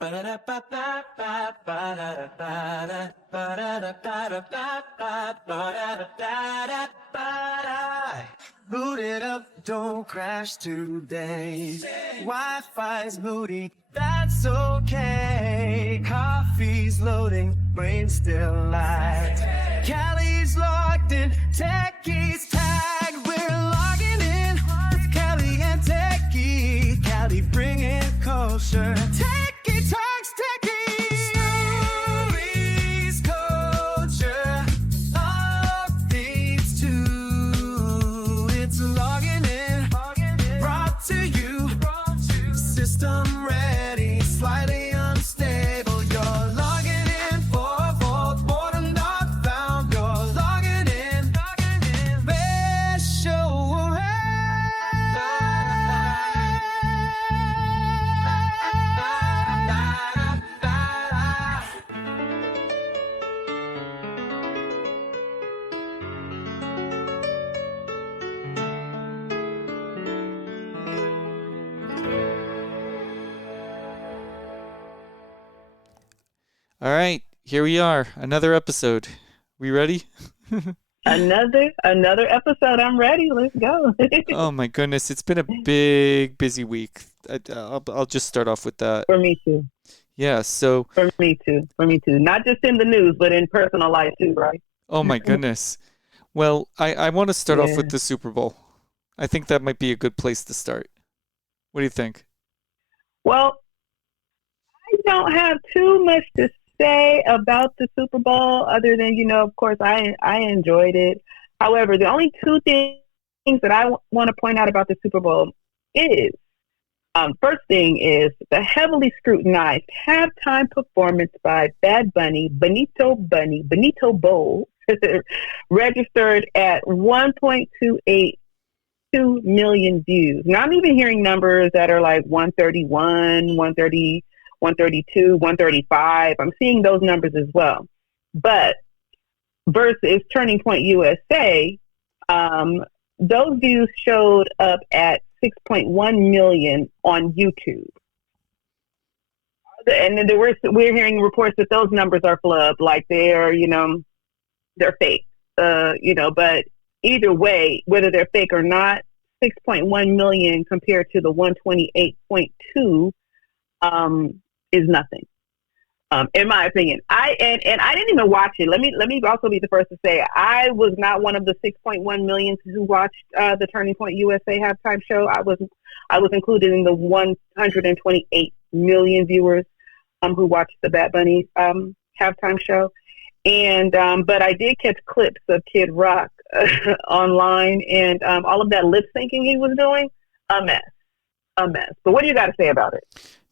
Boot it up, don't crash today. Wi-Fi's moody, that's okay. Coffee's loading, brain's still light. Callie's locked in, Techie's tagged. We're logging in with Callie and Techie. Callie bringing culture. Techie talks Techie. Stories, culture, all things too. It's logging in, brought to you. System ready, slightly unstable. You're logging in for a vault, boredom not found. You're logging in, best show around. All right, here we are, another episode. We ready? Another episode. I'm ready. Let's go. Oh my goodness, it's been a big, busy week. I'll just start off with that. For me too. Yeah, so, For me too. Not just in the news, but in personal life too, right? oh my goodness. Well, I want to start off with Yeah. the Super Bowl. I think that might be a good place to start. What do you think? Well, I don't have too much to say about the Super Bowl other than, of course, I enjoyed it. However, the only two things that I want to point out about the Super Bowl is, first thing is the heavily scrutinized halftime performance by Bad Bunny, Benito Bowl, registered at 1.282 million views. Now, I'm even hearing numbers that are like 131, 130, 132, 135. I'm seeing those numbers as well. But versus Turning Point USA, those views showed up at 6.1 million on YouTube. And then we're hearing reports that those numbers are flubbed, like they're fake. But either way, whether they're fake or not, 6.1 million compared to the 128.2 is nothing, in my opinion. I didn't even watch it. Let me also be the first to say I was not one of the 6.1 millions who watched the Turning Point USA halftime show. I was included in the 128 million viewers who watched the Bad Bunny halftime show. And but I did catch clips of Kid Rock online, and all of that lip syncing he was doing, a mess. But what do you got to say about it?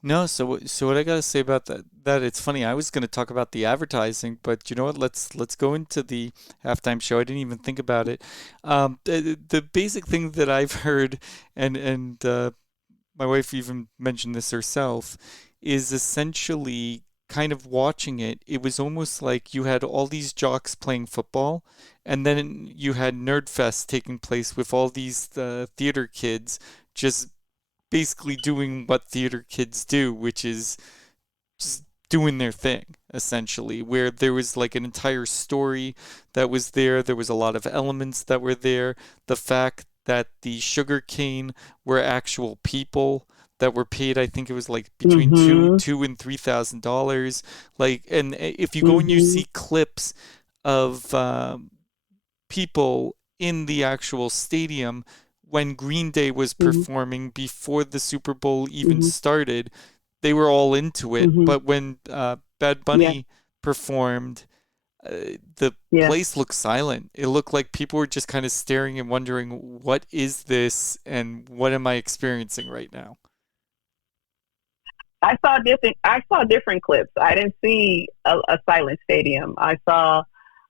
No, so what I gotta say about that it's funny. I was gonna talk about the advertising, but you know what? Let's go into the halftime show. I didn't even think about it. The basic thing that I've heard, and my wife even mentioned this herself, is essentially kind of watching it. It was almost like you had all these jocks playing football, and then you had Nerdfest taking place with all these theater kids just basically doing what theater kids do, which is just doing their thing, essentially, where there was like an entire story that was there. There was a lot of elements that were there. The fact that the sugar cane were actual people that were paid, I think it was like between $2,000 and $3,000. Like, and if you go and you see clips of people in the actual stadium when Green Day was performing before the Super Bowl even started, they were all into it. But when Bad Bunny performed, the place looked silent. It looked like people were just kind of staring and wondering, what is this and what am I experiencing right now? I saw different clips. I didn't see a silent stadium. I saw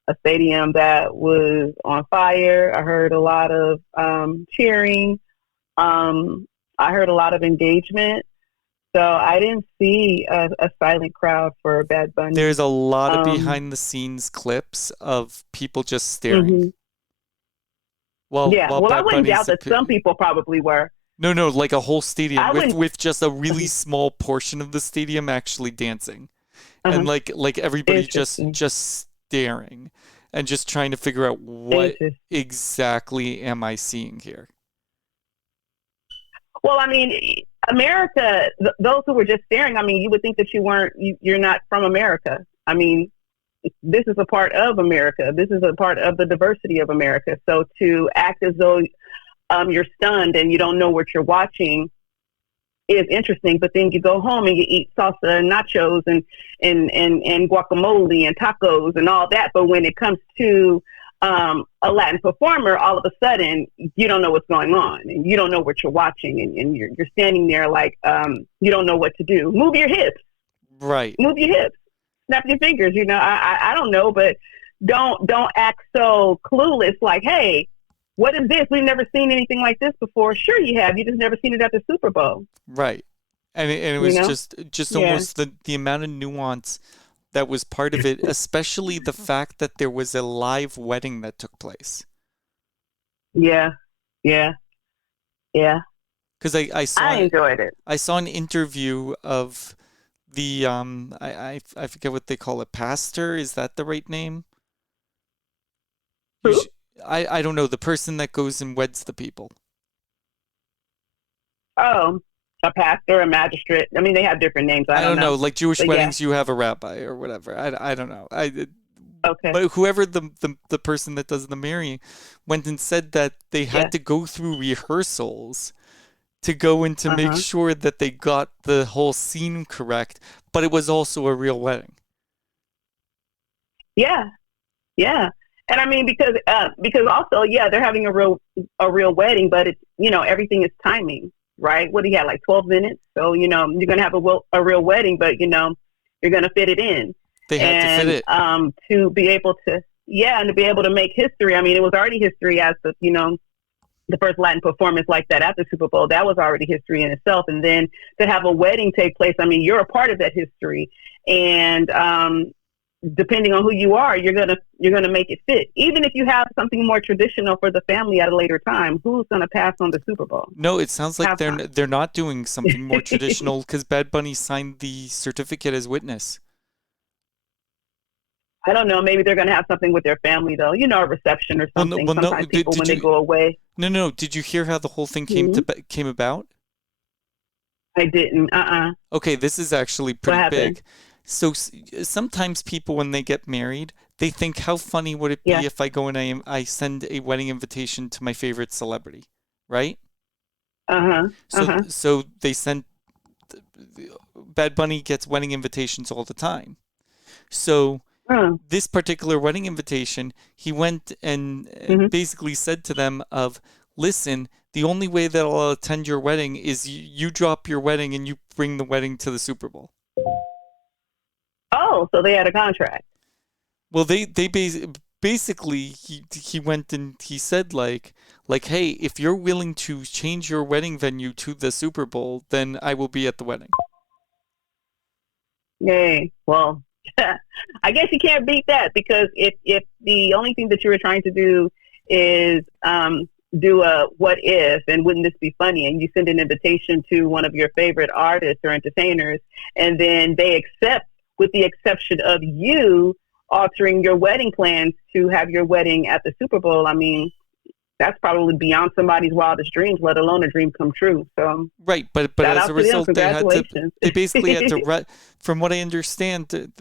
a stadium that was on fire. I heard a lot of cheering. I heard a lot of engagement. So I didn't see a silent crowd for Bad Bunny. There's a lot of behind the scenes clips of people just staring. Well, I wouldn't doubt that some people probably were. No, like a whole stadium I with wouldn't. just a really small portion of the stadium actually dancing, and Uh-huh. like everybody Interesting. just staring and just trying to figure out what Interesting. exactly am I seeing here. Well, I mean, America. Those who were just staring. I mean, you would think that you're not from America. I mean, this is a part of America. This is a part of the diversity of America. So to act as though you're stunned and you don't know what you're watching is interesting. But then you go home and you eat salsa and nachos and guacamole and tacos and all that. But when it comes to a Latin performer, all of a sudden you don't know what's going on and you don't know what you're watching and you're standing there like you don't know what to do. Move your hips. Right. Move your hips. Snap your fingers. You know, I don't know, but don't act so clueless. Like, hey, what is this? We've never seen anything like this before. Sure, you have. You just never seen it at the Super Bowl. Right. And it was You know? just Yeah. almost the amount of nuance that was part of it, especially the fact that there was a live wedding that took place. Yeah. Yeah. Yeah. Because I enjoyed it. I saw an interview of the I forget what they call it, pastor, is that the right name? Who? I don't know, the person that goes and weds the people. Oh, a pastor, a magistrate. I mean, they have different names. I don't know. Like Jewish But weddings, you have a rabbi or whatever. I don't know. Okay. But whoever the person that does the marrying went and said that they had to go through rehearsals to go in to make sure that they got the whole scene correct, but it was also a real wedding. Yeah. Yeah. And I mean, because also, yeah, they're having a real wedding, but it's, you know, everything is timing, right? What do you have, like 12 minutes? So, you know, you're going to have a real wedding, but, you know, you're going to fit it in. They had to fit it. To be able to, and to be able to make history. I mean, it was already history as the, you know, the first Latin performance like that at the Super Bowl. That was already history in itself. And then to have a wedding take place, I mean, you're a part of that history. And depending on who you are, you're gonna make it fit. Even if you have something more traditional for the family at a later time, who's gonna pass on the Super Bowl? No, it sounds like they're not doing something more traditional because Bad Bunny signed the certificate as witness. I don't know. Maybe they're going to have something with their family, though. You know, a reception or something. Sometimes people, when they go away. No. Did you hear how the whole thing came about? I didn't. Okay, this is actually pretty big. So sometimes people, when they get married, they think, how funny would it be if I go and I send a wedding invitation to my favorite celebrity, right? So they send. Bad Bunny gets wedding invitations all the time. So this particular wedding invitation, he went and basically said to them listen, the only way that I'll attend your wedding is you drop your wedding and you bring the wedding to the Super Bowl. Oh, so they had a contract. Well, they basically, he went and he said like, hey, if you're willing to change your wedding venue to the Super Bowl, then I will be at the wedding. Yay. Well, I guess you can't beat that, because if the only thing that you were trying to do is do a what if, and wouldn't this be funny, and you send an invitation to one of your favorite artists or entertainers, and then they accept, with the exception of you altering your wedding plans to have your wedding at the Super Bowl, I mean, that's probably beyond somebody's wildest dreams, let alone a dream come true. So right, but as a result, they basically had to from what I understand,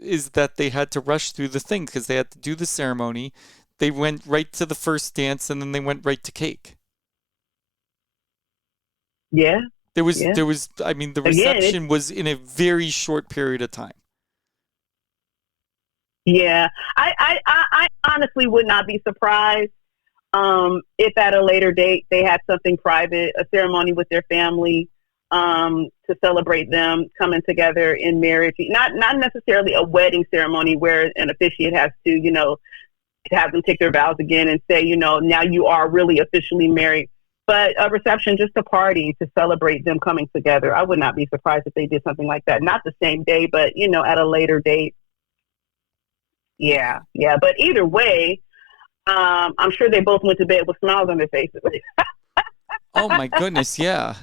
is that they had to rush through the thing because they had to do the ceremony. They went right to the first dance, and then they went right to cake. Yeah. There was. I mean, the reception was in a very short period of time. Yeah, I honestly would not be surprised if at a later date they had something private, a ceremony with their family to celebrate them coming together in marriage. Not necessarily a wedding ceremony where an officiant has to, you know, have them take their vows again and say, you know, now you are really officially married. But a reception, just a party to celebrate them coming together. I would not be surprised if they did something like that. Not the same day, but, you know, at a later date. Yeah. But either way, I'm sure they both went to bed with smiles on their faces. Oh my goodness, yeah.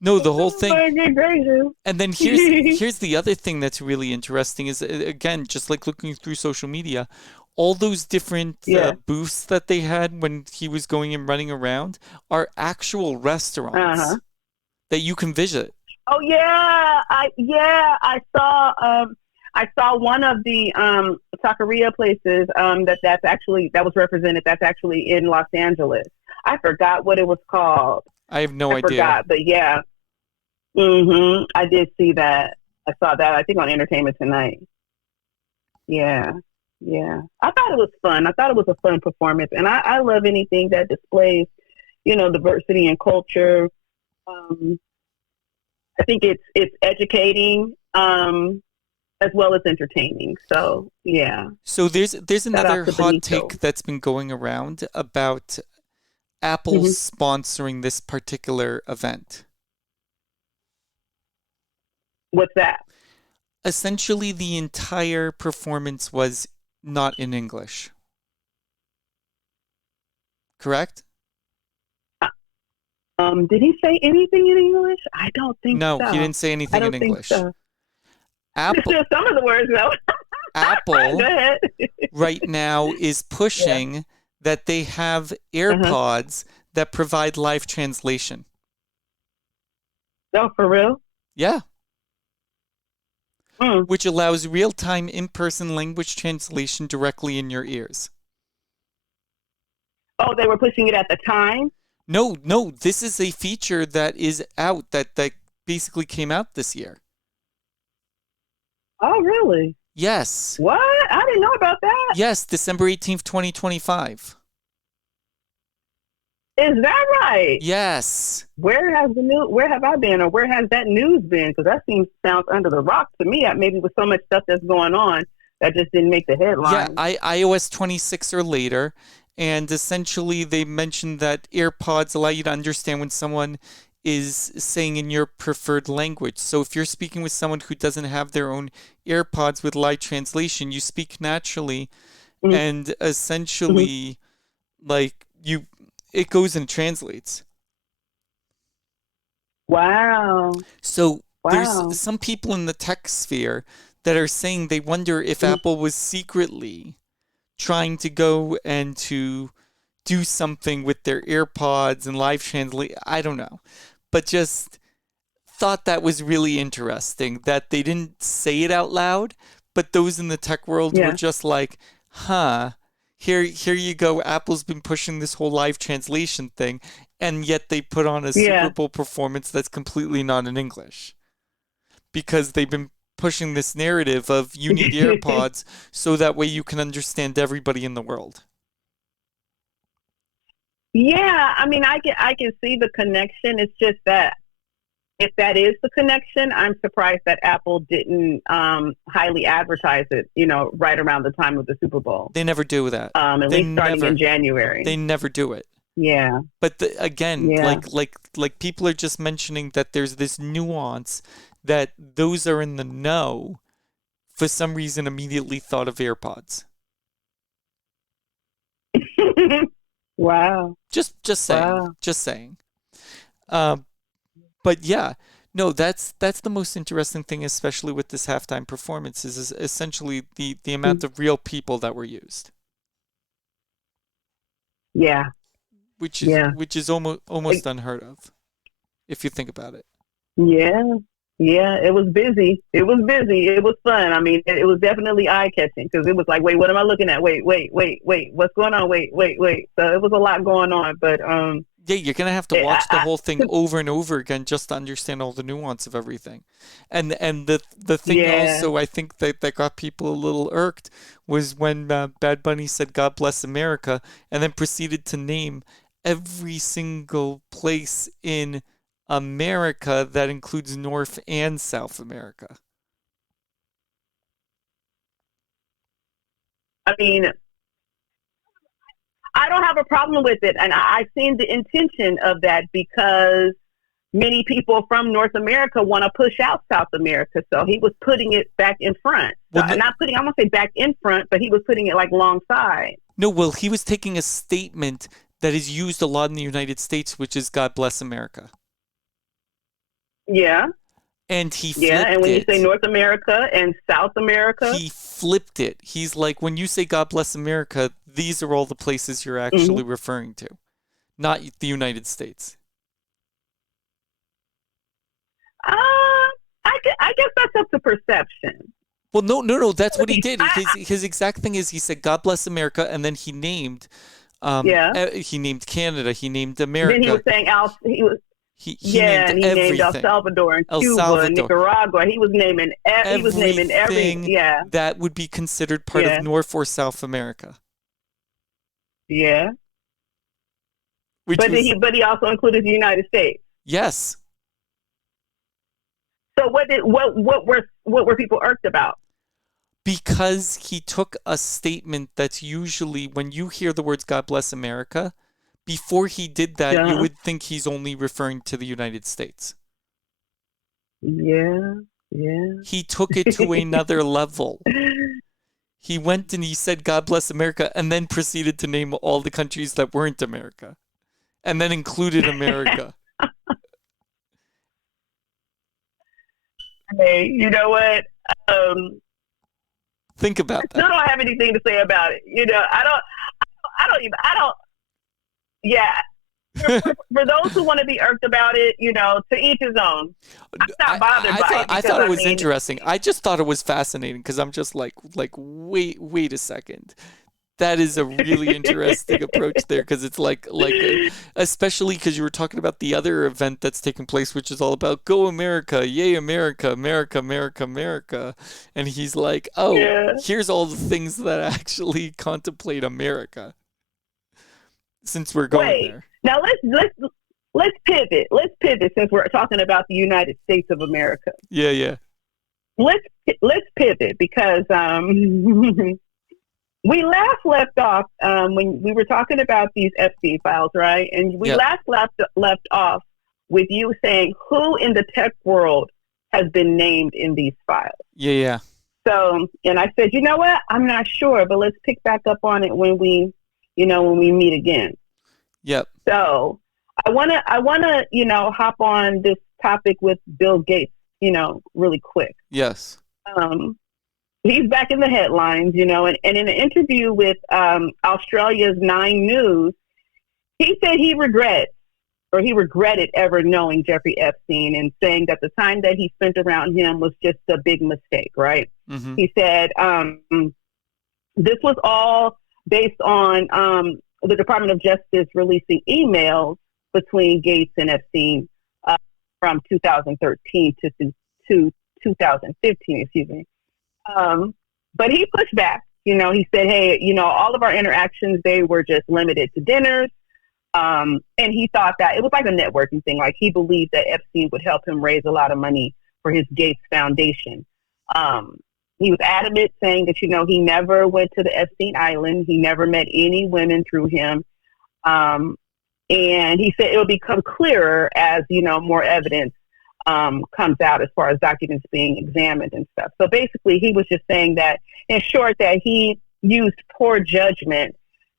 No, the whole thing. My good gracious. And then here's the other thing that's really interesting is, again, just like looking through social media, all those different Yeah. booths that they had when he was going and running around are actual restaurants Uh-huh. that you can visit. Oh yeah, I saw one of the taqueria places that was represented. That's actually in Los Angeles. I forgot what it was called. I have no I idea. forgot, but yeah. I did see that. I saw that. I think on Entertainment Tonight. Yeah, yeah. I thought it was fun. I thought it was a fun performance, and I love anything that displays, diversity and culture. I think it's educating as well as entertaining. So yeah. So there's another out to hot Benito. take that's been going around about Apple sponsoring this particular event. What's that? Essentially, the entire performance was not in English. Correct? Did he say anything in English? I don't think No, so. he didn't say I anything don't in think English. so. Apple, Some of the words, though. Go Apple ahead. right now is pushing that they have AirPods that provide live translation. Oh, for real? Yeah. Mm. Which allows real-time in-person language translation directly in your ears. Oh, they were pushing it at the time? No, this is a feature that is out that basically came out this year. Oh, really? Yes. What? I didn't know about that. Yes, December 18th, 2025. Is that right? Yes. Where have I been, or where has that news been? Because that sounds under the rock to me. Maybe with so much stuff that's going on, that just didn't make the headline. Yeah, iOS 26 or later, and essentially they mentioned that AirPods allow you to understand when someone is saying in your preferred language. So if you're speaking with someone who doesn't have their own AirPods with live translation, you speak naturally, and essentially, it goes and translates. Wow. So Wow. there's some people in the tech sphere that are saying they wonder if Apple was secretly trying to go and to do something with their AirPods and live translate. I don't know, but just thought that was really interesting that they didn't say it out loud, but those in the tech world were just like, huh, here you go. Apple's been pushing this whole live translation thing, and yet they put on a Super Bowl performance that's completely not in English because they've been pushing this narrative of you need AirPods so that way you can understand everybody in the world. Yeah, I mean, I can see the connection. It's just that if that is the connection, I'm surprised that Apple didn't highly advertise it, right around the time of the Super Bowl. They never do that. At least starting in January. They never do it. Yeah. But like people are just mentioning that there's this nuance that those are in the know for some reason immediately thought of AirPods. Wow. Just saying. Wow. Just saying. But yeah, no, that's the most interesting thing, especially with this halftime performance, is essentially the amount of real people that were used. Yeah. Which is almost unheard of, if you think about it. Yeah. Yeah, it was busy. It was fun. I mean, it was definitely eye-catching because it was like, wait, what am I looking at? Wait, what's going on? Wait. So it was a lot going on, but yeah, you're gonna have to watch the whole thing over and over again just to understand all the nuance of everything. And the thing also I think that got people a little irked was when Bad Bunny said "God bless America" and then proceeded to name every single place in America that includes North and South America. I mean, I don't have a problem with it, and I've seen the intention of that because many people from North America want to push out South America, so he was putting it back in front. So, I won't say back in front, but he was putting it like alongside. No, well, he was taking a statement that is used a lot in the United States, which is God Bless America. Yeah. And he flipped Yeah. And when you it. say North America and South America, He flipped it. He's like, when you say God Bless America, these are all the places you're actually referring to, not the United States. I guess that's up to perception. Well, no. That's what he did. His exact thing is he said, "God bless America," and then he named, he named Canada. He named America. Then he was saying he named everything. El Salvador and El Cuba, Salvador. Nicaragua. He was naming everything. Yeah, that would be considered part of North or South America. Yeah, But he also included the United States. Yes. So what were people irked about? Because he took a statement that's usually, when you hear the words "God bless America," before he did that, you would think he's only referring to the United States. Yeah. He took it to another level. He went and he said, "God bless America," and then proceeded to name all the countries that weren't America, and then included America. Hey, you know what? Think about that. I don't have anything to say about it. You know, I don't. Yeah. For those who want to be irked about it, you know, to each his own. I'm not bothered by it. I thought it was interesting. I just thought it was fascinating because I'm just like, wait a second. That is a really interesting approach there, because it's like especially because you were talking about the other event that's taking place, which is all about "Go America, yay America, America, America, America," and he's like, here's all the things that actually contemplate America. Since we're going there, now let's pivot. Let's pivot since we're talking about the United States of America. Yeah. Let's pivot because we last left off when we were talking about these Epstein files, right? And we last left off with you saying who in the tech world has been named in these files. Yeah. So, and I said, you know what? I'm not sure, but let's pick back up on it when we meet again. Yep. So I wanna hop on this topic with Bill Gates, really quick. Yes. He's back in the headlines, and in an interview with Australia's 9 News, he said he regretted ever knowing Jeffrey Epstein, and saying that the time that he spent around him was just a big mistake, right? Mm-hmm. He said this was all based on the Department of Justice releasing emails between Gates and Epstein from 2013 to 2015, excuse me. But he pushed back. He said, hey, all of our interactions, they were just limited to dinners. And he thought that it was like a networking thing. Like, he believed that Epstein would help him raise a lot of money for his Gates Foundation. He was adamant, saying that, he never went to the Epstein Island. He never met any women through him. And he said it will become clearer as, more evidence comes out as far as documents being examined and stuff. So basically, he was just saying that, in short, that he used poor judgment.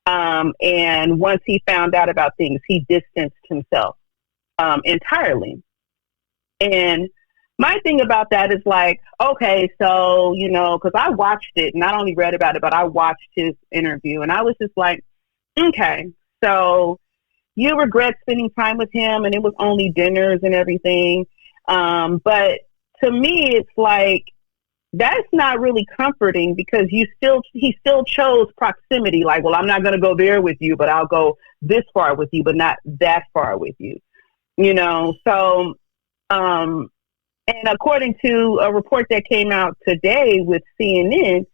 And once he found out about things, he distanced himself entirely. And my thing about that is like, okay, so, because I watched it, not only read about it, but I watched his interview, and I was just like, okay, so you regret spending time with him, and it was only dinners and everything. But to me, it's like, that's not really comforting, because he still chose proximity. Like, well, I'm not going to go there with you, but I'll go this far with you, but not that far with you, So, and according to a report that came out today with CNN,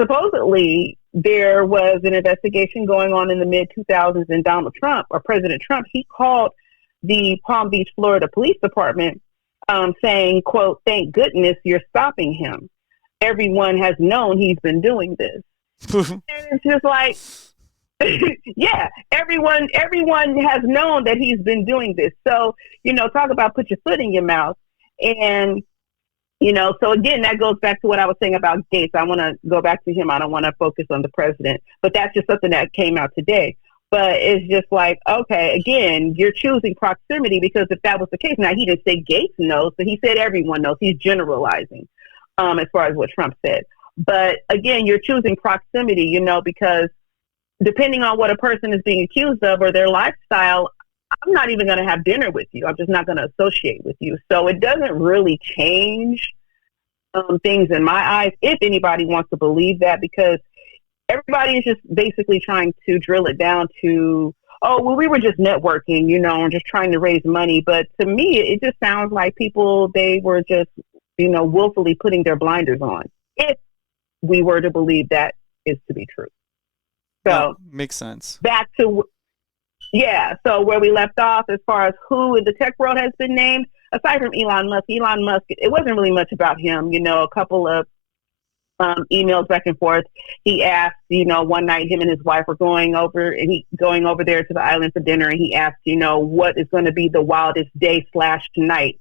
supposedly there was an investigation going on in the mid-2000s, and Donald Trump, or President Trump, he called the Palm Beach, Florida Police Department, saying, quote, "Thank goodness you're stopping him. Everyone has known he's been doing this." And it's just like, yeah, everyone has known that he's been doing this. So, talk about put your foot in your mouth. And, So again, that goes back to what I was saying about Gates. I want to go back to him. I don't want to focus on the president, but that's just something that came out today. But it's just like, okay, again, you're choosing proximity, because if that was the case, now he didn't say Gates knows, but he said everyone knows. He's generalizing as far as what Trump said. But again, you're choosing proximity, because depending on what a person is being accused of or their lifestyle, I'm not even going to have dinner with you. I'm just not going to associate with you. So it doesn't really change things in my eyes, if anybody wants to believe that, because everybody is just basically trying to drill it down to, oh, well, we were just networking, and just trying to raise money. But to me, it just sounds like people, they were just, willfully putting their blinders on, if we were to believe that is to be true. So makes sense. Back to, so where we left off as far as who in the tech world has been named, aside from Elon Musk, it wasn't really much about him. A couple of emails back and forth. He asked, one night him and his wife were going over there to the island for dinner, and he asked, what is going to be the wildest day / tonight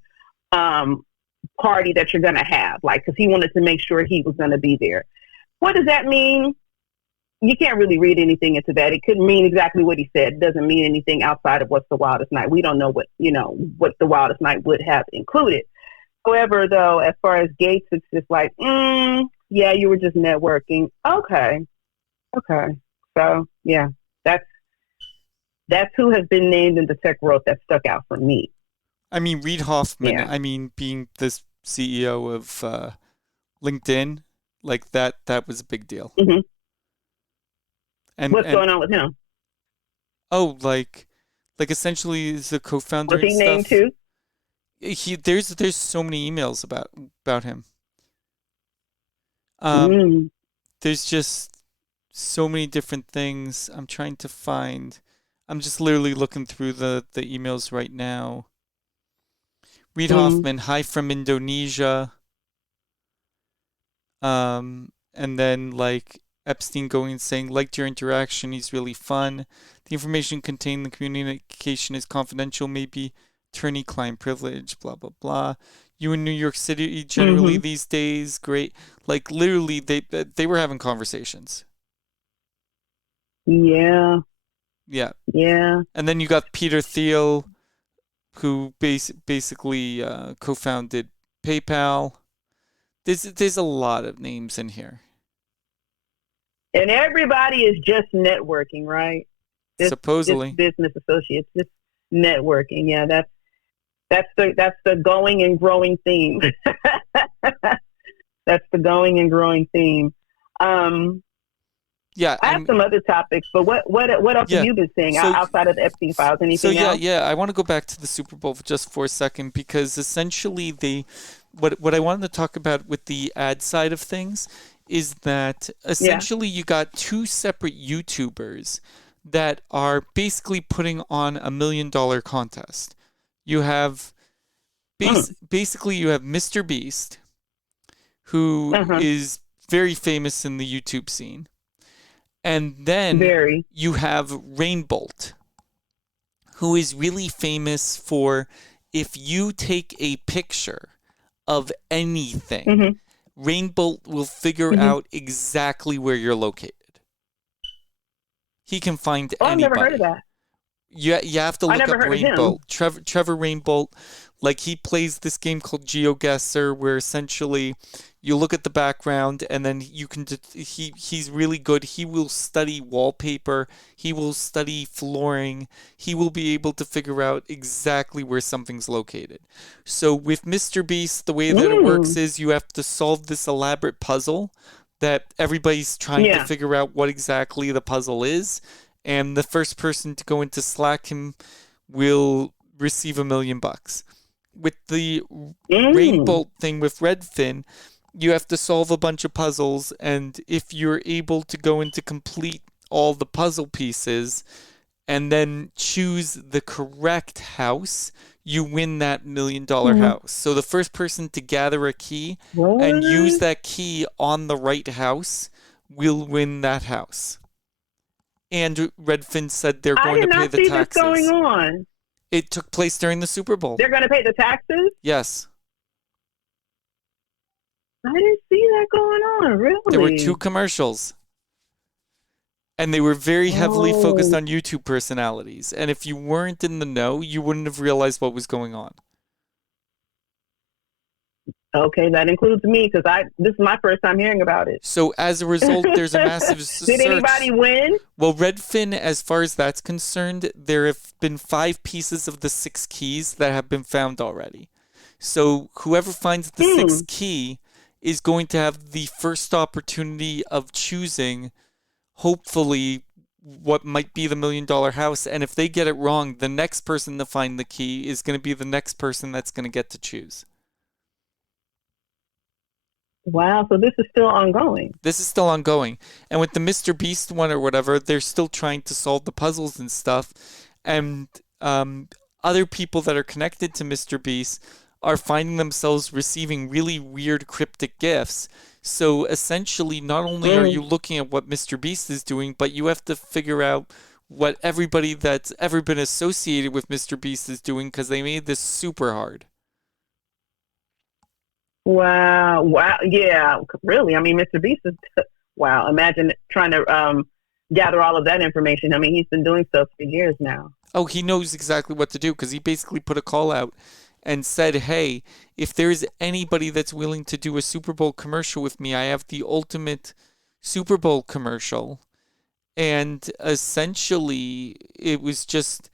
party that you're going to have, because he wanted to make sure he was going to be there. What does that mean? You can't really read anything into that. It could mean exactly what he said. It doesn't mean anything outside of what's the wildest night. We don't know what the wildest night would have included. However, though, as far as Gates, it's just like, yeah, you were just networking. Okay. So, yeah, that's who has been named in the tech world that stuck out for me. I mean, Reid Hoffman, Yeah. being the CEO of LinkedIn, like that was a big deal. Mm-hmm. And What's going on with him? Oh, like essentially is the co-founder. Was he named too? There's so many emails about him. There's just so many different things I'm trying to find. I'm just literally looking through the emails right now. Reid Hoffman, hi from Indonesia. And then Epstein going and saying, liked your interaction, he's really fun. The information contained in the communication is confidential, maybe attorney-client privilege, blah, blah, blah. You in New York City generally these days, great. Literally, they were having conversations. Yeah. Yeah. Yeah. And then you got Peter Thiel, who basically co-founded PayPal. There's a lot of names in here. And everybody is just networking, right? Supposedly. Just business associates, just networking. Yeah, that's the going and growing theme. That's the going and growing theme. Yeah, I have some other topics, but what else have you been seeing outside of the Epstein files? Anything else? I want to go back to the Super Bowl just for a second, because essentially what I wanted to talk about with the ad side of things is that essentially you got two separate YouTubers that are basically putting on $1 million contest. You have basically you have Mr. Beast, who is very famous in the YouTube scene. And then you have Rainbolt, who is really famous for, if you take a picture of anything, Rainbolt will figure out exactly where you're located. He can find anybody. I've never heard of that. You have to look up Rainbolt. Trevor Rainbolt, he plays this game called GeoGuessr, where essentially you look at the background and then you can. He's really good. He will study wallpaper. He will study flooring. He will be able to figure out exactly where something's located. So with Mr. Beast, the way that it works is you have to solve this elaborate puzzle that everybody's trying to figure out what exactly the puzzle is. And the first person to go into Slack him will receive $1 million. With the Rainbolt thing with Redfin, you have to solve a bunch of puzzles, and if you're able to go into complete all the puzzle pieces and then choose the correct house, you win that $1 million house. So the first person to gather a key and use that key on the right house will win that house. And Redfin said they're going to pay the taxes. I did not see this going on. It took place during the Super Bowl. They're going to pay the taxes? Yes. I didn't see that going on. There were 2 Really? commercials, and they were very heavily focused Oh, on YouTube personalities. And if you weren't in the know, you wouldn't have realized what was going on. okay. That includes me because this is my first time hearing about it. So as a result, there's a massive Did anybody search. win? Well, Redfin, as far as that's concerned, there have been 5 pieces of the 6 keys that have been found already. So whoever finds the Hmm. 6th key is going to have the first opportunity of choosing, hopefully, what might be the $1 million house. And if they get it wrong, the next person to find the key is going to be the next person that's going to get to choose. Wow. So this is still ongoing. This is still ongoing. And with the Mr. Beast one or whatever, they're still trying to solve the puzzles and stuff. And other people that are connected to Mr. Beast are finding themselves receiving really weird cryptic gifts. So essentially, not only are Mm. you looking at what Mr. Beast is doing, but you have to figure out what everybody that's ever been associated with Mr. Beast is doing because they made this super hard. Wow. Wow. Yeah. Really. I mean, Mr. Beast is. Wow. Imagine trying to gather all of that information. I mean, he's been doing stuff for years now. Oh, he knows exactly what to do because he basically put a call out and said, hey, if there's anybody that's willing to do a Super Bowl commercial with me, I have the ultimate Super Bowl commercial. And essentially, it was just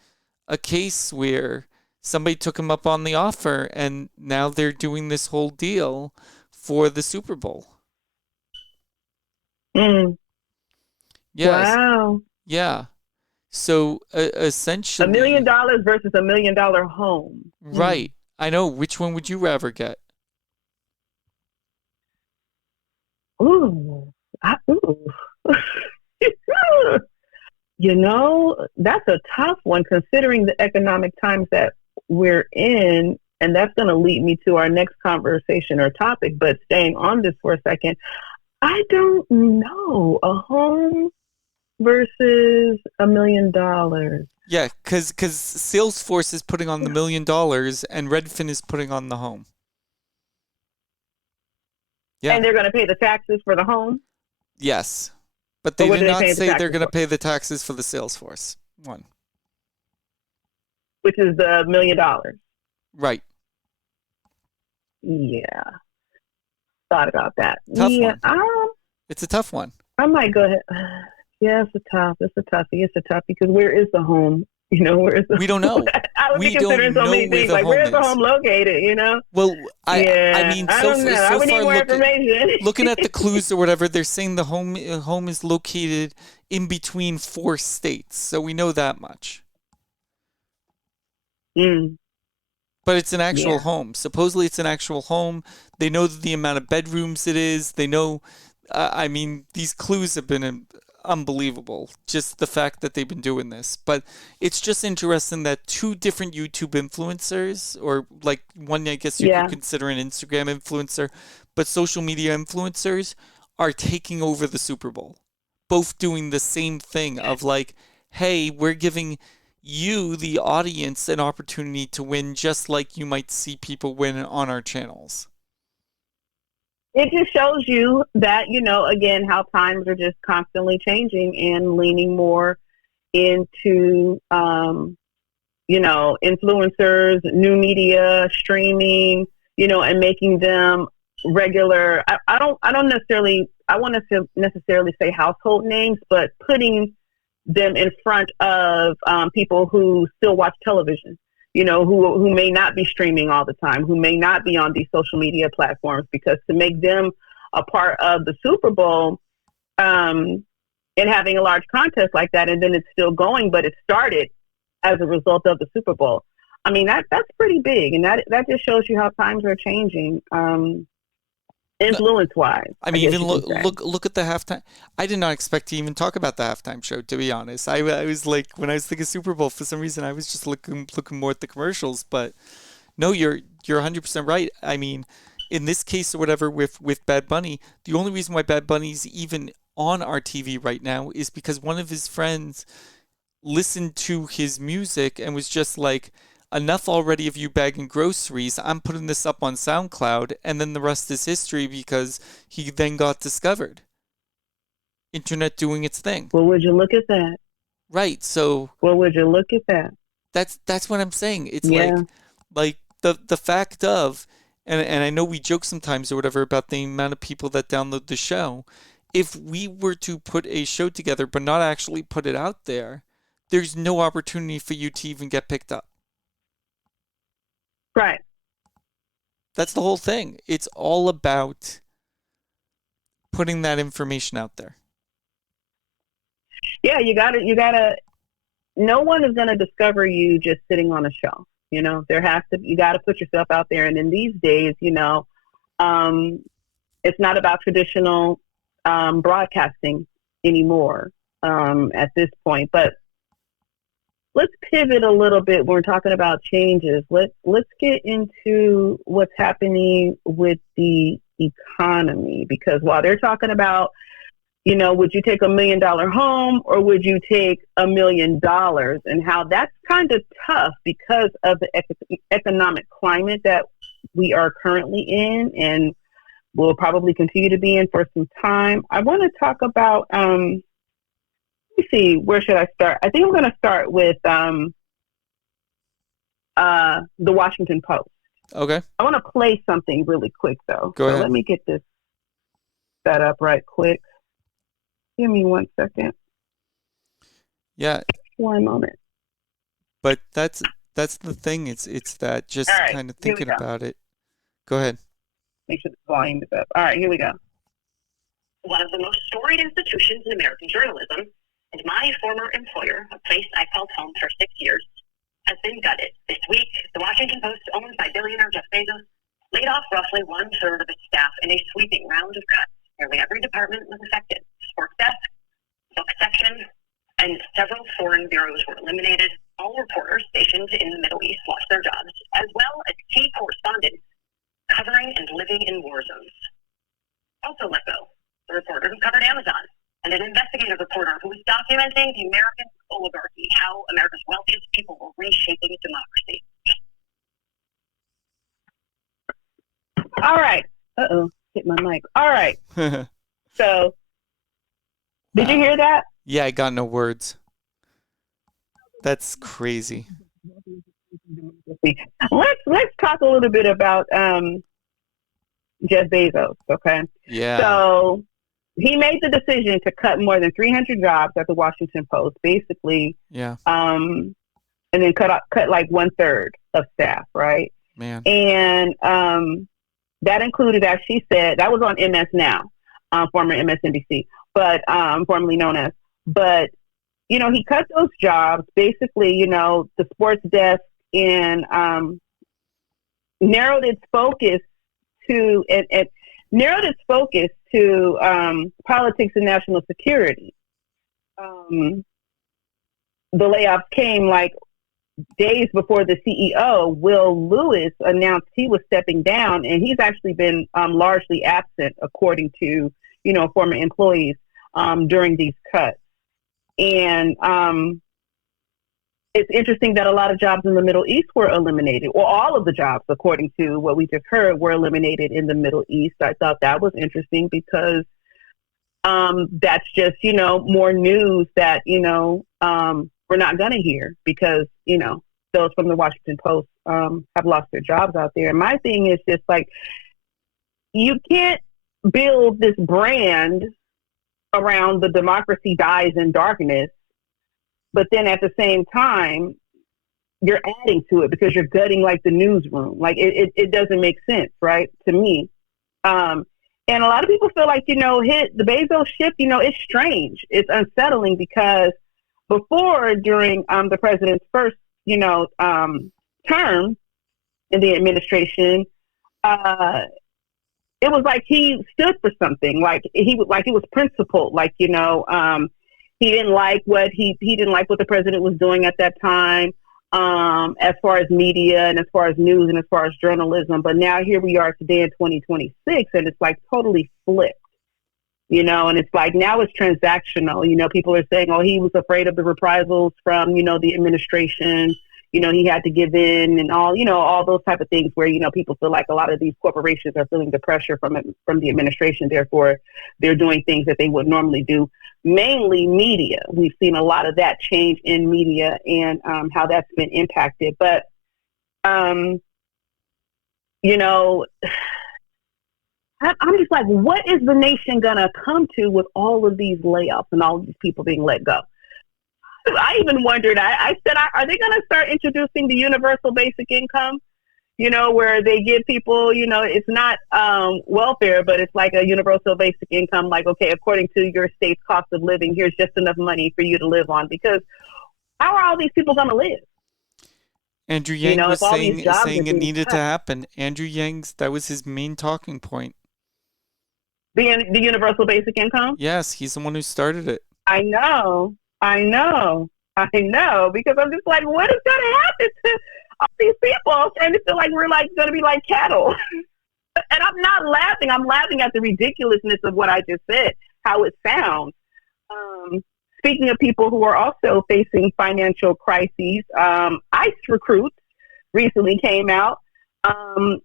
a case where somebody took him up on the offer, and now they're doing this whole deal for the Super Bowl. Mm. Yes. Wow. Yeah. So $1 essentially, million versus $1 million home. right. I know. Which one would you rather get? Ooh. Ooh. You know, that's a tough one considering the economic times that we're in. And that's going to lead me to our next conversation or topic. But staying on this for a second, I don't know. A home versus $1 million. Yeah, because Salesforce is putting on the $1 million and Redfin is putting on the home. Yeah. And they're going to pay the taxes for the home. Yes. But So they what did do they not pay the say they're taxes going to for? pay the taxes for the Salesforce one. Which is the $1 million. Right. Yeah. Thought about that. Tough Yeah. one. It's a tough one. I might go ahead. Yeah, it's a toughie. It's a toughie because where is the home? You know, where is the We don't know. I would We be considering don't so many know where things. the Like, where's the home is. home located? You know? Well, I Yeah. mean, I so don't know. I so would need far, more information. looking at the clues or whatever, they're saying the home is located in between 4 states, so we know that much. Mm, But it's an actual yeah. home. Supposedly, it's an actual home. They know the amount of bedrooms it is. They know. I mean, these clues have been unbelievable. Just the fact that they've been doing this. But it's just interesting that 2 different YouTube influencers, or like one, I guess you Yeah. could consider an Instagram influencer, but social media influencers are taking over the Super Bowl. Both doing the same thing of like, hey, we're giving you, the audience, an opportunity to win just like you might see people win on our channels. It just shows you that, you know, again, how times are just constantly changing and leaning more into, you know, influencers, new media, streaming, you know, and making them regular. I don't necessarily, I want to necessarily say household names, but putting them in front of people who still watch television, you know, who may not be streaming all the time, who may not be on these social media platforms, because to make them a part of the Super Bowl and having a large contest like that, and then it's still going, but it started as a result of the Super Bowl. I mean, that's pretty big, and that just shows you how times are changing. Influence-wise, I mean, guess even you could say. look at the halftime. I did not expect to even talk about the halftime show, to be honest. I was like, when I was thinking Super Bowl, for some reason, I was just looking more at the commercials. But no, you're 100% right. I mean, in this case or whatever with Bad Bunny, the only reason why Bad Bunny's even on our TV right now is because one of his friends listened to his music and was just like, enough already of you bagging groceries. I'm putting this up on SoundCloud, and then the rest is history because he then got discovered. Internet doing its thing. Well, would you look at that? Right. So Well, would you look at that? that's what I'm saying. It's Yeah. like the fact of, and I know we joke sometimes or whatever about the amount of people that download the show. If we were to put a show together but not actually put it out there, there's no opportunity for you to even get picked up. Right. That's the whole thing. It's all about putting that information out there. Yeah, you gotta, no one is going to discover you just sitting on a shelf. You know, you got to put yourself out there. And in these days, you know, it's not about traditional broadcasting anymore at this point. But let's pivot a little bit when we're talking about changes. Let's get into what's happening with the economy, because while they're talking about, you know, would you take $1 million home or would you take $1 million, and how that's kind of tough because of the economic climate that we are currently in and will probably continue to be in for some time. I want to talk about, let me see, where should I start? I think I'm going to start with the Washington Post. Okay. I want to play something really quick, though. Go ahead. Let me get this set up right quick. Give me 1 second. Yeah. 1 moment. But that's the thing. It's that just All right, kind of here we thinking go. about it. Go ahead. Make sure the volume is up. All right, here we go. One of the most storied institutions in American journalism, and my former employer, a place I called home for 6 years, has been gutted. This week, the Washington Post, owned by billionaire Jeff Bezos, laid off roughly 1/3 of its staff in a sweeping round of cuts. Nearly every department was affected. Sports desk, book section, and several foreign bureaus were eliminated. All reporters stationed in the Middle East lost their jobs, as well as key correspondents covering and living in war zones. Also let go the reporter who covered Amazon, and an investigative reporter who was documenting the American oligarchy, how America's wealthiest people were reshaping democracy. All right. Uh-oh. Hit my mic. All right. So, did you hear that? Yeah, I got no words. That's crazy. Let's talk a little bit about Jeff Bezos, okay? Yeah. So, he made the decision to cut more than 300 jobs at the Washington Post, basically, Yeah. and then cut like 1/3 of staff, right? Man. And that included, as she said, that was on MS Now, former MSNBC, but formerly known as. But, you know, he cut those jobs, basically, you know, the sports desk, and narrowed its focus to politics and national security. The layoffs came like days before the CEO, Will Lewis, announced he was stepping down, and he's actually been largely absent, according to, you know, former employees during these cuts. And it's interesting that a lot of jobs in the Middle East were eliminated, or all of the jobs, according to what we just heard, were eliminated in the Middle East. I thought that was interesting because that's just, you know, more news that, you know, we're not going to hear, because, you know, those from the Washington Post have lost their jobs out there. And my thing is just like, you can't build this brand around the democracy dies in darkness, but then at the same time, you're adding to it because you're gutting like the newsroom. Like it doesn't make sense, right? To me. And a lot of people feel like, you know, the Bezos ship, you know, it's strange. It's unsettling because before, during the president's first, you know, term in the administration, it was like he stood for something. Like he was principled. Like, you know, he didn't like what he didn't like what the president was doing at that time, as far as media and as far as news and as far as journalism. But now here we are today in 2026, and it's like totally flipped. You know, and it's like now it's transactional. You know, people are saying, oh, he was afraid of the reprisals from, you know, the administration, he had to give in and all those type of things where, people feel like a lot of these corporations are feeling the pressure from the administration. Therefore, they're doing things that they would normally do, mainly media. We've seen a lot of that change in media and how that's been impacted. But, I'm just like, what is the nation going to come to with all of these layoffs and all of these people being let go? I even wondered, I said, are they going to start introducing the universal basic income, where they give people, it's not welfare, but it's like a universal basic income. Like, okay, according to your state's cost of living, here's just enough money for you to live on. Because how are all these people going to live? Andrew Yang was saying it needed to happen. Andrew Yang's, that was his main talking point. The universal basic income? Yes, he's the one who started it. I know. Because I'm just like, what is going to happen to all these people? And I feel like we're like going to be like cattle. And I'm not laughing. I'm laughing at the ridiculousness of what I just said, how it sounds. Speaking of people who are also facing financial crises, ICE recruits recently came out on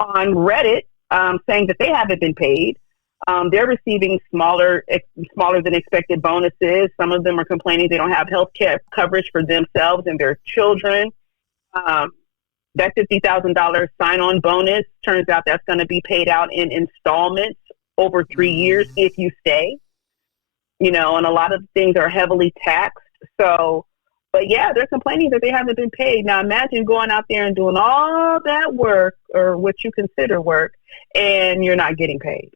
Reddit saying that they haven't been paid. They're receiving smaller than expected bonuses. Some of them are complaining they don't have health care coverage for themselves and their children. That $50,000 sign-on bonus, turns out that's going to be paid out in installments over 3 years if you stay. And a lot of things are heavily taxed. So, but yeah, they're complaining that they haven't been paid. Now imagine going out there and doing all that work, or what you consider work, and you're not getting paid.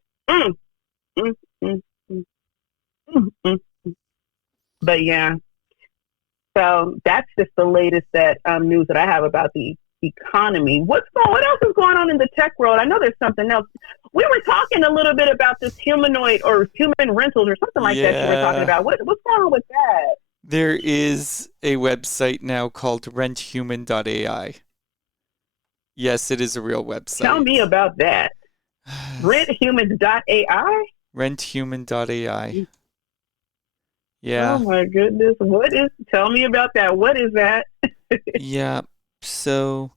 But yeah, so that's just the latest news that I have about the economy. What else is going on in the tech world? I know there's something else. We were talking a little bit about this humanoid or human rentals or something like that you were talking about. What's going on with that? There is a website now called renthuman.ai. Yes, it is a real website. Tell me about that. Renthumans.ai? Renthuman.ai. Yeah. Oh my goodness. Tell me about that. What is that? Yeah. So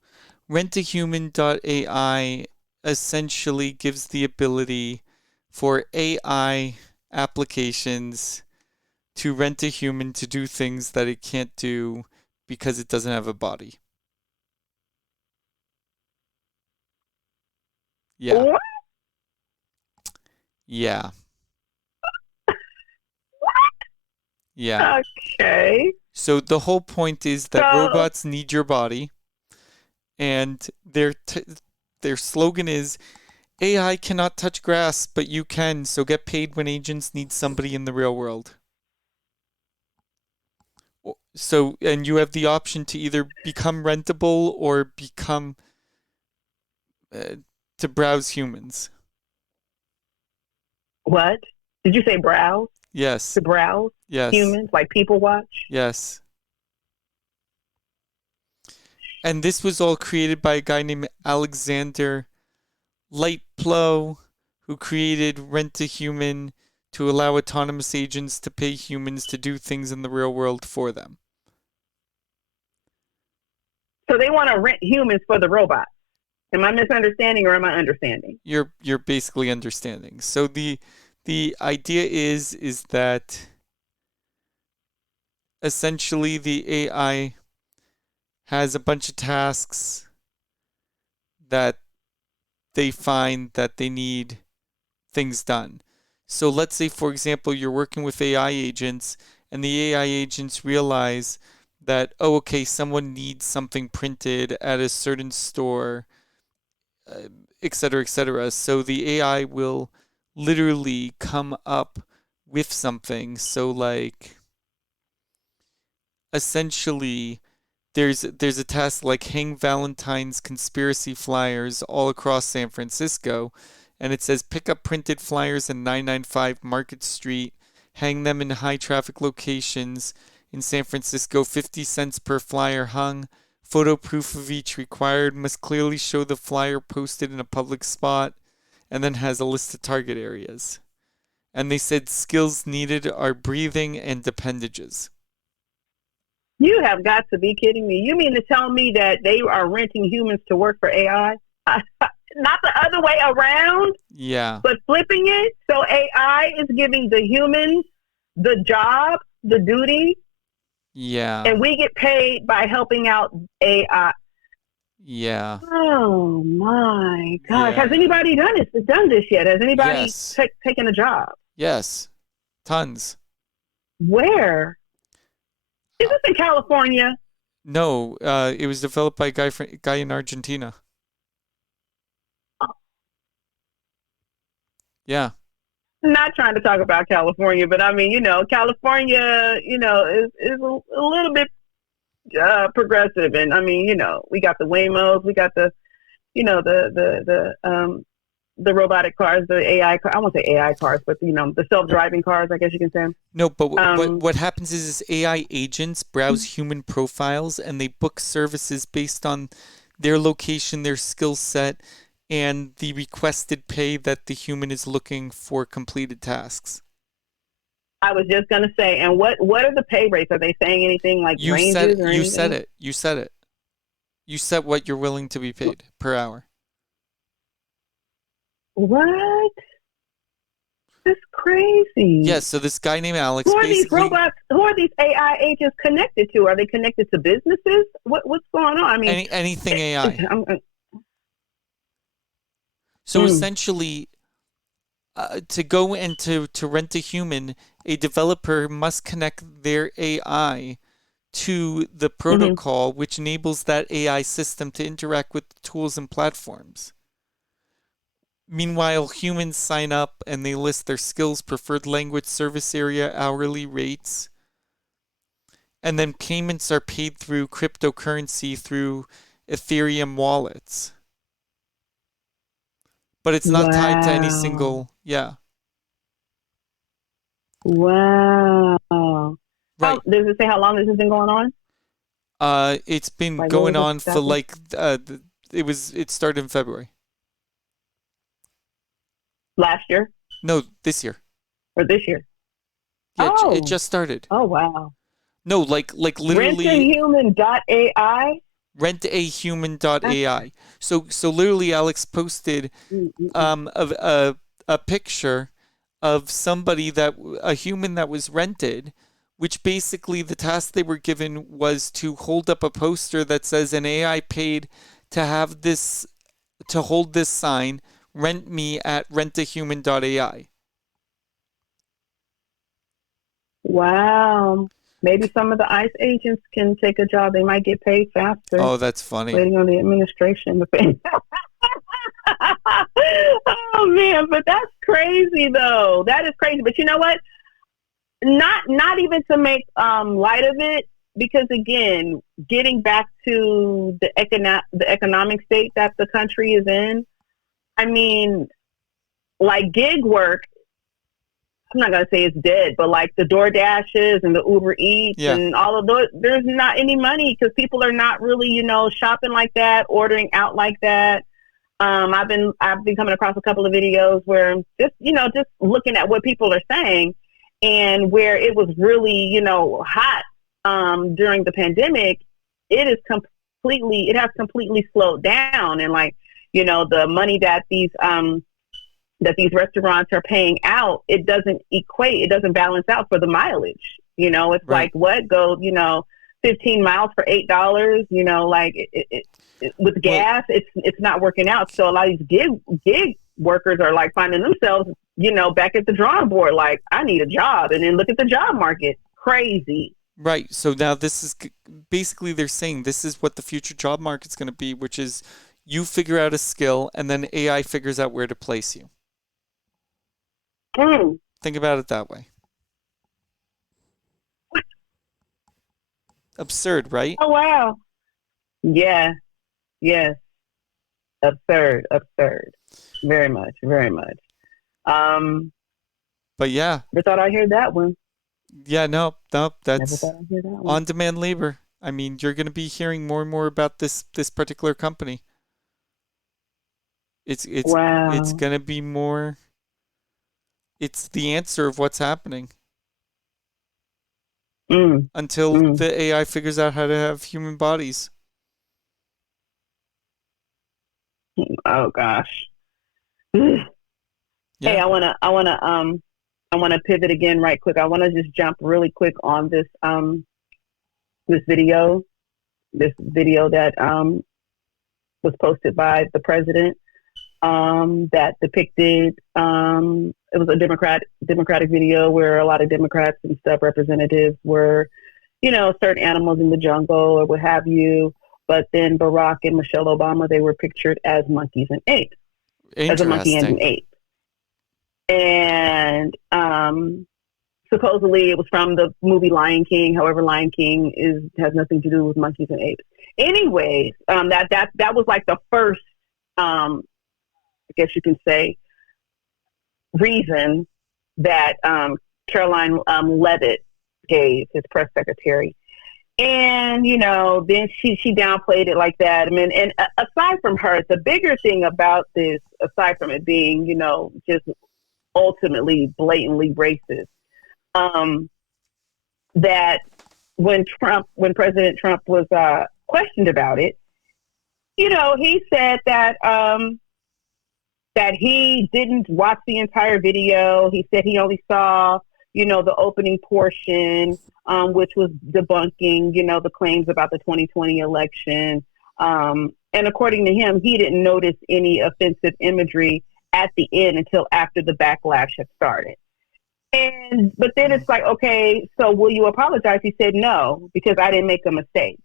rentahuman.ai essentially gives the ability for AI applications to rent a human to do things that it can't do because it doesn't have a body. Yeah. What? Yeah. Yeah. Okay. So the whole point is that robots need your body, and their slogan is, AI cannot touch grass, but you can, so get paid when agents need somebody in the real world. So, and you have the option to either become rentable or become to browse humans. What? Did you say browse? Yes. To browse? Yes. Humans, like people watch? Yes. And this was all created by a guy named Alexander Lightplow, who created Rent-A-Human to allow autonomous agents to pay humans to do things in the real world for them. So they want to rent humans for the robots. Am I misunderstanding or am I understanding? You're basically understanding. So the idea is that essentially the AI has a bunch of tasks that they find that they need things done. So let's say, for example, you're working with AI agents and the AI agents realize that, oh, okay, someone needs something printed at a certain store, et cetera, et cetera. So the AI will literally come up with something. So like, essentially, there's a task like hang Valentine's conspiracy flyers all across San Francisco, and it says pick up printed flyers in 995 Market Street, hang them in high traffic locations in San Francisco, 50 cents per flyer hung. Photo proof of each required, must clearly show the flyer posted in a public spot, and then has a list of target areas. And they said skills needed are breathing and appendages. You have got to be kidding me. You mean to tell me that they are renting humans to work for AI? Not the other way around, Yeah. but flipping it. So AI is giving the humans the job, the duty, Yeah. and we get paid by helping out AI. Yeah. Oh my God. Yeah. Has anybody done this yet? Has anybody Yes. taken a job? Yes. Tons. Where? Is this in California? No, it was developed by a guy in Argentina. Yeah. I'm not trying to talk about California, but I mean, California, is a little bit progressive, and I mean, we got the Waymos, we got the, the robotic cars, the AI car. I won't say AI cars, but the self-driving cars, I guess you can say. No, but what happens is AI agents browse human profiles and they book services based on their location, their skill set, and the requested pay that the human is looking for completed tasks. I was just gonna say, and what are the pay rates? Are they saying anything like ranges or anything? You said it. You said it. You said what you're willing to be paid per hour. What? That's crazy. Yes, so this guy named Alex Who are these basically robots? Who are these AI agents connected to? Are they connected to businesses? What's going on? I mean, anything AI. I'm- So essentially, to go and to rent a human, a developer must connect their AI to the protocol, which enables that AI system to interact with the tools and platforms. Meanwhile, humans sign up and they list their skills, preferred language, service area, hourly rates. And then payments are paid through cryptocurrency, through Ethereum wallets. But it's not tied to any single, yeah. Wow. Right. Does it say how long this has been going on? It's been Like, going what was on it for started? like, it started in February. Last year No, this year. or this year? Yeah, Oh. it just started. Oh, wow. No, like literally Rentinghuman.ai? rentahuman.ai. So literally Alex posted a picture of a human that was rented, which basically the task they were given was to hold up a poster that says an AI paid to hold this sign, rent me at rentahuman.ai. Wow. Maybe some of the ICE agents can take a job. They might get paid faster. Oh, that's funny. Waiting on the administration to pay. Oh man, but that's crazy though. That is crazy. But you know what? Not even to make light of it, because again, getting back to the economic state that the country is in. I mean, like gig work, I'm not going to say it's dead, but like the DoorDashes and the Uber Eats and all of those, there's not any money because people are not really, shopping like that, ordering out like that. I've been coming across a couple of videos where just looking at what people are saying, and where it was really, hot during the pandemic, it has completely slowed down. And like, the money that these restaurants are paying out, it doesn't balance out for the mileage. It's Right. like, what, go, 15 miles for $8, like it with gas, it's not working out. So a lot of these gig workers are like finding themselves, back at the drawing board, like I need a job. And then look at the job market. Crazy. Right. So now this is basically, they're saying this is what the future job market's going to be, which is you figure out a skill and then AI figures out where to place you. Think about it that way. Absurd, right? Oh, wow. Yeah. Yes. Absurd. Very much. But yeah. Never thought I'd hear that one. Yeah, no, Never that's thought I'd hear that one. on-demand labor. I mean, you're going to be hearing more and more about this particular company. It's Wow. It's going to be more. It's the answer of what's happening. until the AI figures out how to have human bodies. Oh gosh. Hey, Yeah. I wanna pivot again right quick. I wanna just jump really quick on this video, that was posted by the president, that depicted, it was a Democratic video where a lot of Democrats and stuff representatives were, certain animals in the jungle or what have you. But then Barack and Michelle Obama, they were pictured as monkeys and apes, as a monkey and an Interesting. ape. And supposedly it was from the movie Lion King. However, Lion King has nothing to do with monkeys and apes. Anyways, that was like the first, I guess you can say, reason that Caroline Leavitt gave, his press secretary. And, then she downplayed it like that. I mean, and aside from her, the bigger thing about this, aside from it being, just ultimately blatantly racist, that when President Trump was questioned about it, he said that that he didn't watch the entire video. He said he only saw, the opening portion, which was debunking, the claims about the 2020 election. And according to him, he didn't notice any offensive imagery at the end until after the backlash had started. But then it's like, okay, so will you apologize? He said no, because I didn't make a mistake.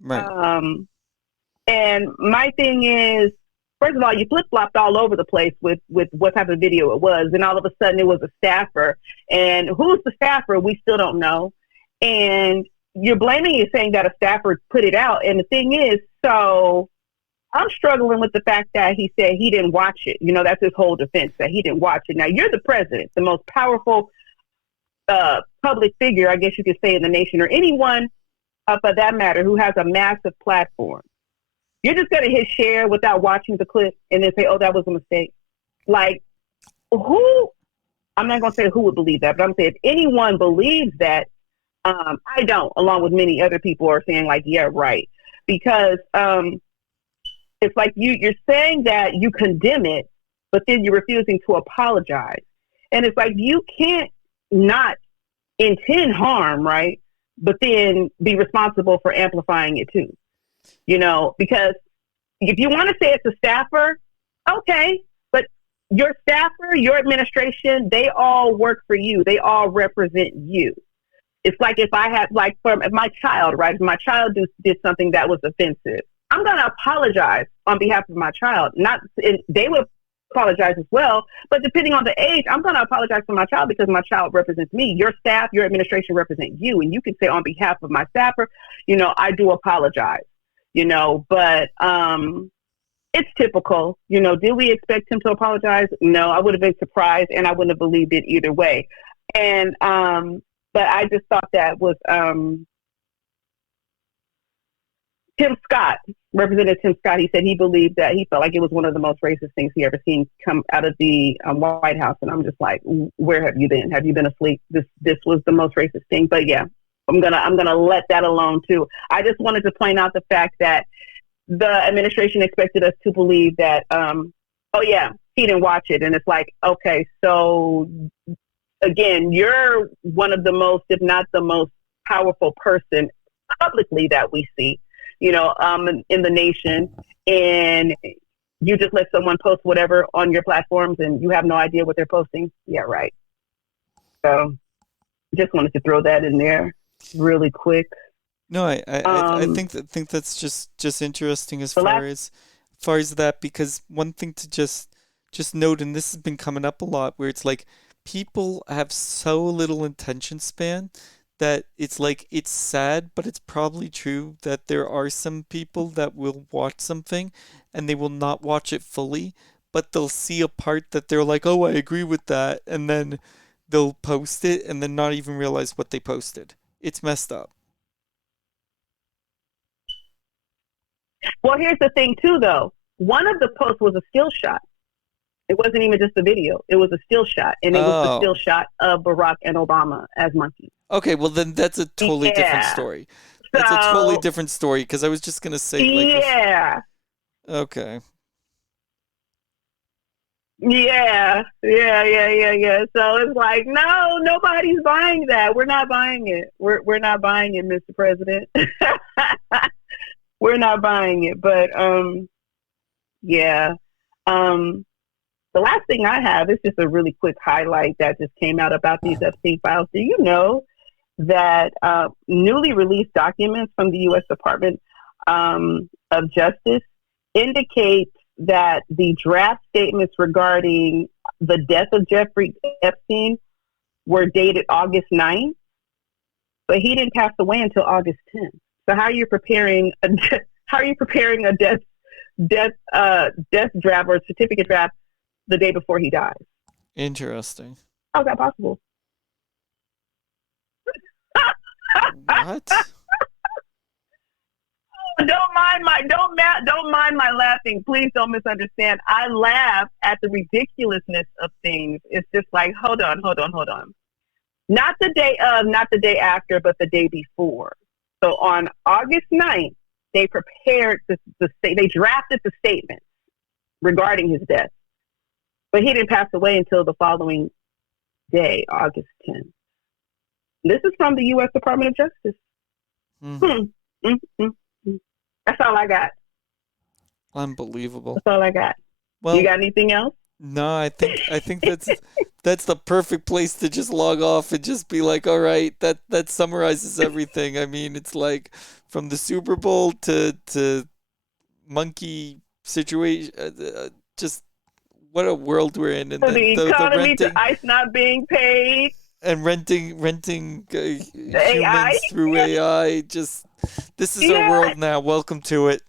Right. And my thing is, first of all, you flip-flopped all over the place with what type of video it was. And all of a sudden it was a staffer. And who's the staffer? We still don't know. And you're blaming it, saying that a staffer put it out. And the thing is, so I'm struggling with the fact that he said he didn't watch it. That's his whole defense, that he didn't watch it. Now, you're the president, the most powerful public figure, I guess you could say, in the nation, or anyone, for that matter, who has a massive platform. You're just going to hit share without watching the clip and then say, oh, that was a mistake. Like, who? I'm not going to say who would believe that, but I'm saying if anyone believes that, I don't, along with many other people are saying, like, yeah, right. Because it's like you're saying that you condemn it, but then you're refusing to apologize. And it's like you can't not intend harm, right? But then be responsible for amplifying it too. Because if you want to say it's a staffer, okay, but your staffer, your administration, they all work for you. They all represent you. It's like if I had, like, if my child, right? If my child did something that was offensive, I'm going to apologize on behalf of my child. They would apologize as well, but depending on the age, I'm going to apologize for my child because my child represents me. Your staff, your administration represent you, and you can say on behalf of my staffer, I do apologize. But it's typical. Did we expect him to apologize? No, I would have been surprised, and I wouldn't have believed it either way. And but I just thought that was Tim Scott, Representative Tim Scott. He said he believed that he felt like it was one of the most racist things he ever seen come out of the White House. And I'm just like, where have you been? Have you been asleep? This was the most racist thing. But yeah, I'm gonna let that alone too. I just wanted to point out the fact that the administration expected us to believe that, oh yeah, he didn't watch it, and it's like, okay, so again, you're one of the most, if not the most powerful person publicly that we see, in the nation, and you just let someone post whatever on your platforms, and you have no idea what they're posting. Yeah, right. So, just wanted to throw that in there really quick. No, I think that's just interesting as far as that, because one thing to just note, and this has been coming up a lot, where it's like people have so little attention span that it's like, it's sad, but it's probably true that there are some people that will watch something and they will not watch it fully, but they'll see a part that they're like, oh, I agree with that, and then they'll post it and then not even realize what they posted. It's messed up. Well, here's the thing too, though. One of the posts was a still shot. It wasn't even just a video. It was a still shot, and it was the still shot of Barack and Obama as monkeys. Okay, well then that's a totally different Yeah. story. That's a totally So, different story because I was just gonna say like, yeah. okay, Yeah. So it's like, no, nobody's buying that. We're not buying it. We're not buying it, Mr. President. We're not buying it. But yeah. The last thing I have is just a really quick highlight that just came out about these Epstein files. Do you know that newly released documents from the U.S. Department of Justice indicate that the draft statements regarding the death of Jeffrey Epstein were dated August 9th, but he didn't pass away until August 10th. So how are you preparing a death draft or certificate draft the day before he dies? interesting. How's that possible? What? Don't mind my laughing. Please don't misunderstand. I laugh at the ridiculousness of things. It's just like, hold on. Not the day of, not the day after, but the day before. So on August 9th, they prepared they drafted the statement regarding his death. But he didn't pass away until the following day, August 10th. This is from the U.S. Department of Justice. That's all I got. Unbelievable. That's all I got. Well, You got anything else? no, I think that's the perfect place to just log off and just be like, all right, that summarizes everything. I mean, it's like from the Super Bowl to monkey situation, just what a world we're in, and So then the economy, renting to ICE not being paid, and renting AI? humans through AI. Just this is our world now. Welcome to it.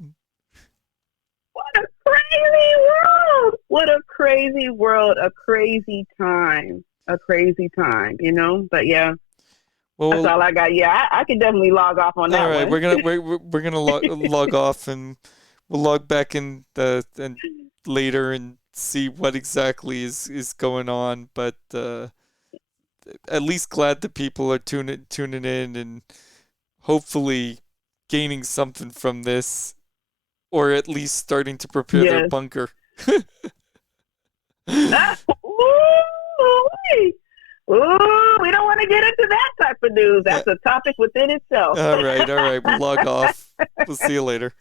What a crazy world! What a crazy world! A crazy time! A crazy time! You know. But yeah, Well, that's all I got. Yeah, I can definitely log off on that all right, one. we're gonna log off, and we'll log back in and later and see what exactly is going on. But at least glad that people are tuning in and hopefully gaining something from this, or at least starting to prepare their Yes. bunker. Ooh, we don't want to get into that type of news. That's a topic within itself. All right, we'll log off. We'll see you later.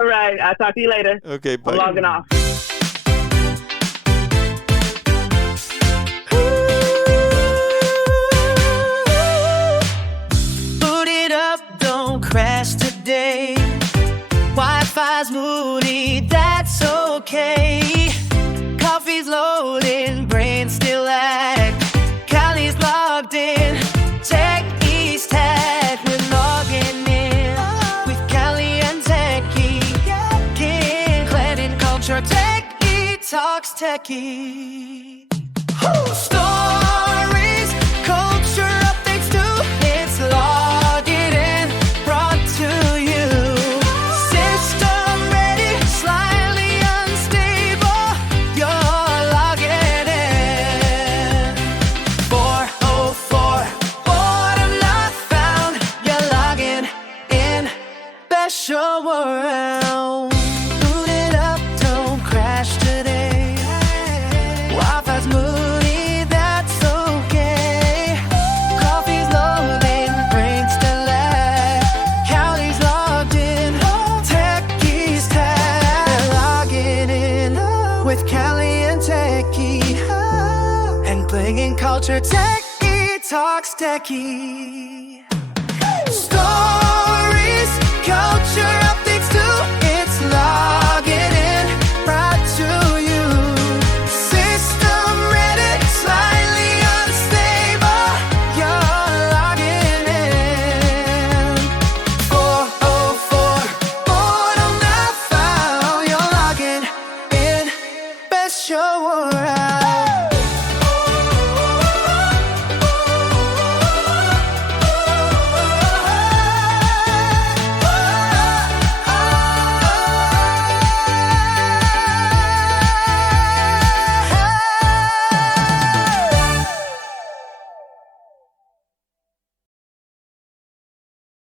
All right, I'll talk to you later. Okay, bye. I'm logging off. Boot it up, don't crash today. Wi-Fi's moody, that's okay. Coffee's loading, brain still lag. Callie's logged in, Tech East Tag. We're logging in with Callie and Techie. Getting clean in culture, Techie talks Techie. Stories, culture updates too. It's logging in, brought to you. System ready, slightly unstable. You're logging in. 404, boredom not found. You're logging in, special world. Boot it up, don't crash today. Wi-Fi's moody, that's okay. Coffee's loading, brain still lag. Callie's logged in, Techie's tag. Logging in with Callie and Techie. And playing culture, Techie talks Techie. Stories, culture updates too.